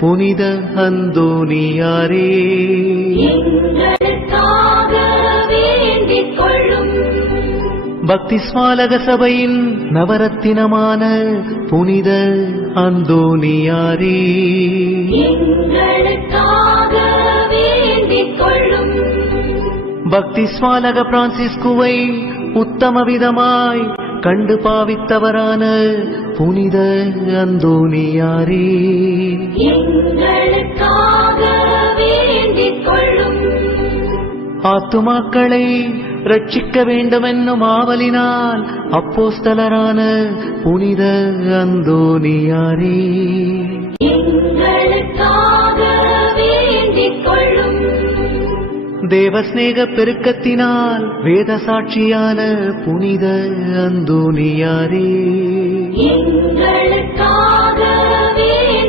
புனித அந்தோனியாரே, எங்களுக்காக வேண்டிக் கொள்ளும். பக்தி ஸ்மாலக சபையின் நவரத்தினமான புனித அந்தோனியாரே, எங்களுக்காக வேண்டிக் கொள்ளும். பக்தி ஸ்மாலக பிரான்சிஸ்குவை உத்தம விதமாய் கண்டு பாவித்தவரான புனித அந்தோனியாரே, எங்களுக்காக வேண்டிக் கொள்ளும். ஆத்துமாக்களை ரட்சிக்க வேண்டுமென்னும் ஆவலினால் அப்போஸ்தலரான புனித அந்தோனியாரே, எங்களுக்காக வேண்டிக் கொள்ளும். தேவஸ்நேக பெருக்கத்தினால் வேத சாட்சியான புனித அந்தோனியாரே, எங்களுக்காக